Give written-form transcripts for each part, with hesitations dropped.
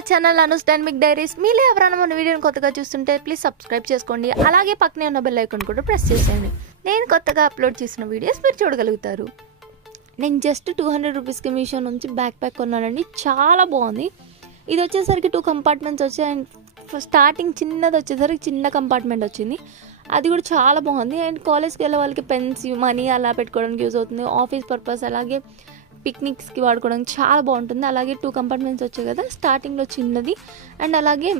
Our channel అనుస్ dynamic diaries. మీలో ఎవరైనా మన వీడియోని కొత్తగా చూస్తుంటే ప్లీజ్ సబ్స్క్రైబ్ చేసుకోండి. అలాగే పక్కనే ఉన్న బెల్ ఐకాన్ కూడా ప్రెస్ చేసేయండి. నేను కొత్తగా అప్లోడ్ చేసిన వీడియోస్ మీరు చూడగలుగుతారు. నేను జస్ట్ 200 రూపీస్కి మీషో నుంచి బ్యాక్ ప్యాక్ కొన్నానండి. చాలా బాగుంది. ఇది వచ్చేసరికి 2 కంపార్ట్మెంట్స్ వచ్చాయి. అండ్ స్టార్టింగ్ చిన్నది వచ్చేసరికి చిన్న కంపార్ట్మెంట్ వచ్చింది. అది కూడా చాలా బాగుంది. అండ్ కాలేజ్కి వెళ్ళే వాళ్ళకి పెన్స్ మనీ అలా పెట్టుకోవడానికి యూజ్ అవుతుంది. ఆఫీస్ పర్పస్ అలాగే పిక్నిక్స్కి వాడుకోవడానికి చాలా బాగుంటుంది. అలాగే 2 కంపార్ట్మెంట్స్ వచ్చాయి కదా, స్టార్టింగ్లో చిన్నది అండ్ అలాగే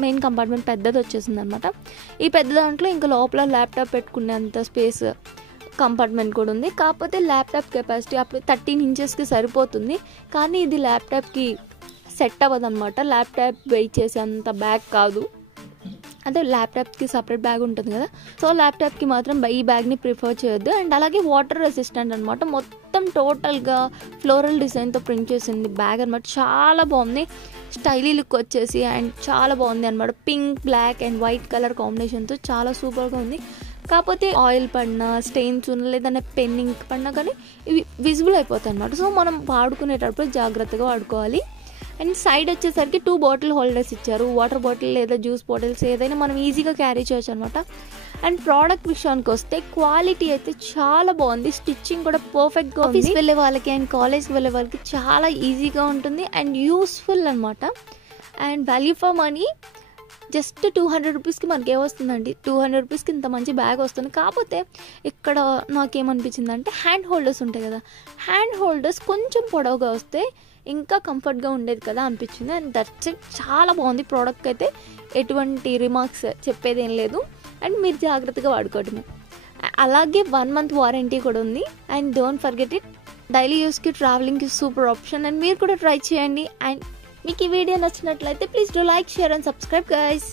మెయిన్ కంపార్ట్మెంట్ పెద్దది వచ్చేసింది అనమాట. ఈ పెద్ద దాంట్లో ఇంకా లోపల ల్యాప్టాప్ పెట్టుకునేంత స్పేస్ కంపార్ట్మెంట్ కూడా ఉంది. కాకపోతే ల్యాప్టాప్ కెపాసిటీ అప్పుడు 13 ఇంచెస్కి సరిపోతుంది. కానీ ఇది ల్యాప్టాప్కి సెట్ అవ్వదు అనమాట. ల్యాప్టాప్ వెయిట్ చేసే అంత బ్యాగ్ కాదు. అంటే ల్యాప్టాప్కి సపరేట్ బ్యాగ్ ఉంటుంది కదా, సో ల్యాప్టాప్కి మాత్రం ఈ బ్యాగ్ని ప్రిఫర్ చేయొద్దు. అండ్ అలాగే వాటర్ రెసిస్టెంట్ అనమాట. మొత్తం టోటల్గా ఫ్లోరల్ డిజైన్తో ప్రింట్ చేసింది బ్యాగ్ అనమాట. చాలా బాగుంది. స్టైలీ లుక్ వచ్చేసి అండ్ చాలా బాగుంది అనమాట. Pink, black and white colour కాంబినేషన్తో చాలా సూపర్గా ఉంది. కాకపోతే ఆయిల్ పడినా, స్టెయిన్స్ ఉన్న లేదన్నా పెన్ ఇంక్ పడినా కానీ ఇవి విజిబుల్ అయిపోతాయి అనమాట. సో మనం వాడుకునేటప్పుడు జాగ్రత్తగా వాడుకోవాలి. అండ్ సైడ్ వచ్చేసరికి 2 బాటిల్ హోల్డర్స్ ఇచ్చారు. వాటర్ బాటిల్ లేదా జ్యూస్ బాటిల్స్ ఏదైనా మనం ఈజీగా క్యారీ చేయొచ్చు అనమాట. అండ్ ప్రోడక్ట్ విషయానికి వస్తే క్వాలిటీ అయితే చాలా బాగుంది. స్టిచ్చింగ్ కూడా పర్ఫెక్ట్గా ఉంది. ఆఫీస్కి వెళ్ళే వాళ్ళకి అండ్ కాలేజ్కి వెళ్ళే వాళ్ళకి చాలా ఈజీగా ఉంటుంది అండ్ యూస్ఫుల్ అనమాట. And value for money just 200 రూపీస్కి మనకి ఏమొస్తుందండి? 200 రూపీస్కి ఇంత మంచి బ్యాగ్ వస్తుంది. కాకపోతే ఇక్కడ నాకేమనిపించింది అంటే హ్యాండ్ హోల్డర్స్ ఉంటాయి కదా, హ్యాండ్ హోల్డర్స్ కొంచెం పొడవుగా వస్తే ఇంకా కంఫర్ట్గా ఉండేది కదా అనిపించింది. And that's it. చాలా బాగుంది. ప్రోడక్ట్ అయితే ఎటువంటి రిమార్క్స్ చెప్పేది ఏం లేదు. అండ్ మీరు జాగ్రత్తగా వాడుకోవడమే. అలాగే 1 మంత్ వారంటీ కూడా ఉంది. And don't forget it. Daily యూస్కి ట్రావెలింగ్కి సూపర్ ఆప్షన్. అండ్ మీరు కూడా ట్రై చేయండి. అండ్ మీకు ఈ వీడియో నచ్చినట్లయితే please do like, share and subscribe guys.